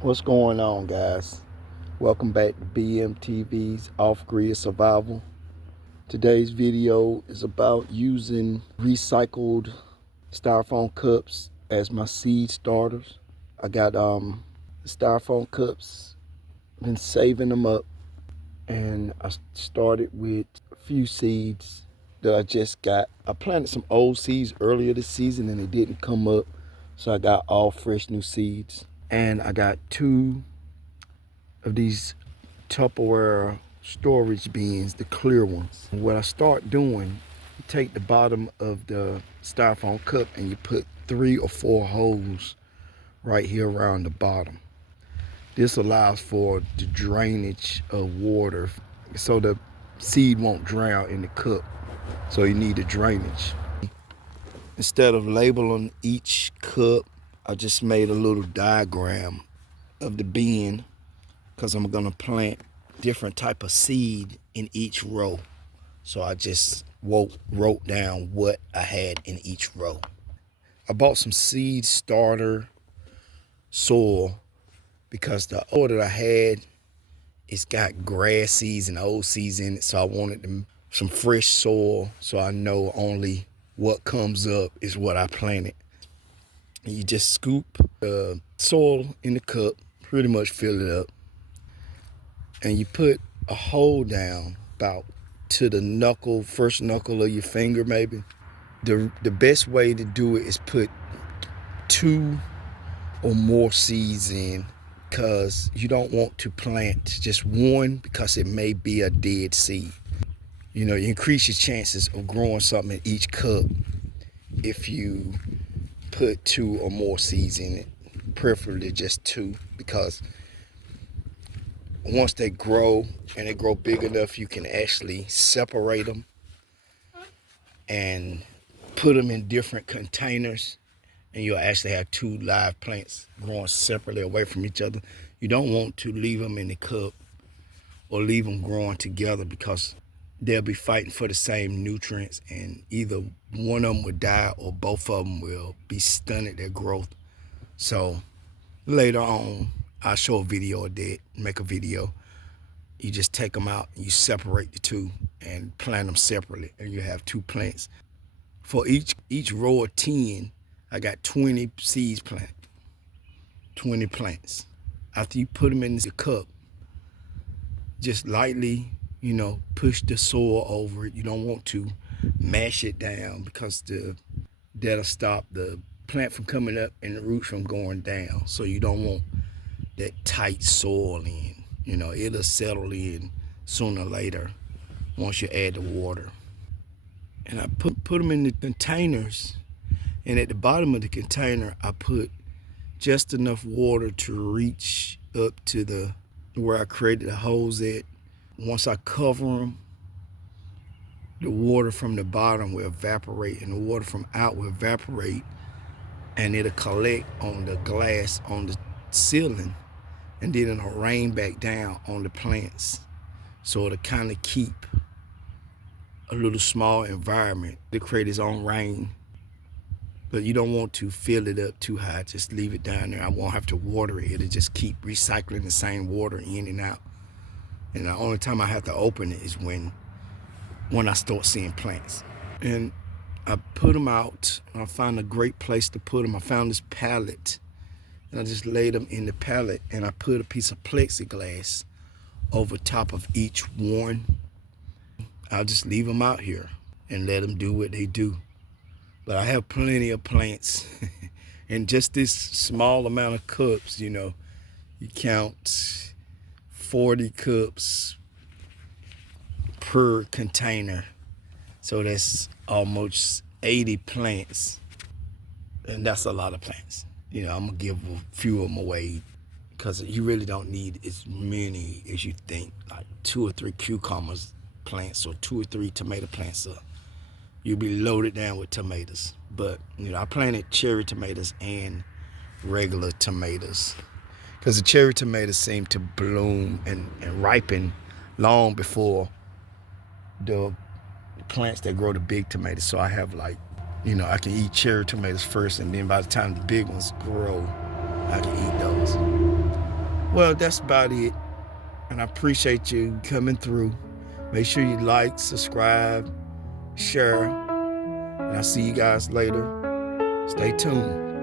What's going on, guys? Welcome back to BMTV's Off-Grid Survival. Today's video is about using recycled styrofoam cups as my seed starters. I got styrofoam cups, been saving them up, and I started with a few seeds that I just got. I planted some old seeds earlier this season and they didn't come up, so I got all fresh new seeds. And I got two of these Tupperware storage bins, the clear ones. What I start doing, you take the bottom of the styrofoam cup and you put 3 or 4 holes right here around the bottom. This allows for the drainage of water so the seed won't drown in the cup. So you need the drainage. Instead of labeling each cup, I just made a little diagram of the bin because I'm gonna plant different type of seed in each row. So I just wrote down what I had in each row. I bought some seed starter soil because the soil that I had, it's got grass seeds and old seeds in it. So I wanted some fresh soil so I know only what comes up is what I planted. And you just scoop the soil in the cup, pretty much fill it up, and you put a hole down about to the knuckle, first knuckle of your finger maybe. The best way to do it is put 2 or more seeds in, because you don't want to plant just one because it may be a dead seed. You know, you increase your chances of growing something in each cup if you put 2 or more seeds in it, preferably just 2, because once they grow and they grow big enough, you can actually separate them and put them in different containers, and you'll actually have 2 live plants growing separately away from each other. You don't want to leave them in the cup or leave them growing together because they'll be fighting for the same nutrients, and either one of them will die or both of them will be stunted their growth. So later on, I'll show a video of that, make a video. You just take them out and you separate the 2 and plant them separately, and you have 2 plants. For each row of 10, I got 20 seeds planted, 20 plants. After you put them in the cup, just lightly, push the soil over it. You don't want to mash it down because that'll stop the plant from coming up and the roots from going down. So you don't want that tight soil in. It'll settle in sooner or later once you add the water. And I put them in the containers, and at the bottom of the container I put just enough water to reach up to where I created the holes at. Once I cover them, the water from the bottom will evaporate and the water from out will evaporate, and it'll collect on the glass on the ceiling, and then it'll rain back down on the plants. So it'll kind of keep a little small environment to create its own rain. But you don't want to fill it up too high. Just leave it down there. I won't have to water it. It'll just keep recycling the same water in and out. And the only time I have to open it is when I start seeing plants. And I put them out, and I found a great place to put them. I found this pallet, and I just laid them in the pallet, and I put a piece of plexiglass over top of each one. I'll just leave them out here and let them do what they do. But I have plenty of plants and just this small amount of cups, you count 40 cups per container. So that's almost 80 plants. And that's a lot of plants. I'm gonna give a few of them away because you really don't need as many as you think, like 2 or 3 cucumbers plants or 2 or 3 tomato plants up. You'll be loaded down with tomatoes. But I planted cherry tomatoes and regular tomatoes because the cherry tomatoes seem to bloom and ripen long before the plants that grow the big tomatoes. So I have I can eat cherry tomatoes first, and then by the time the big ones grow, I can eat those. Well, that's about it. And I appreciate you coming through. Make sure you like, subscribe, share. And I'll see you guys later. Stay tuned.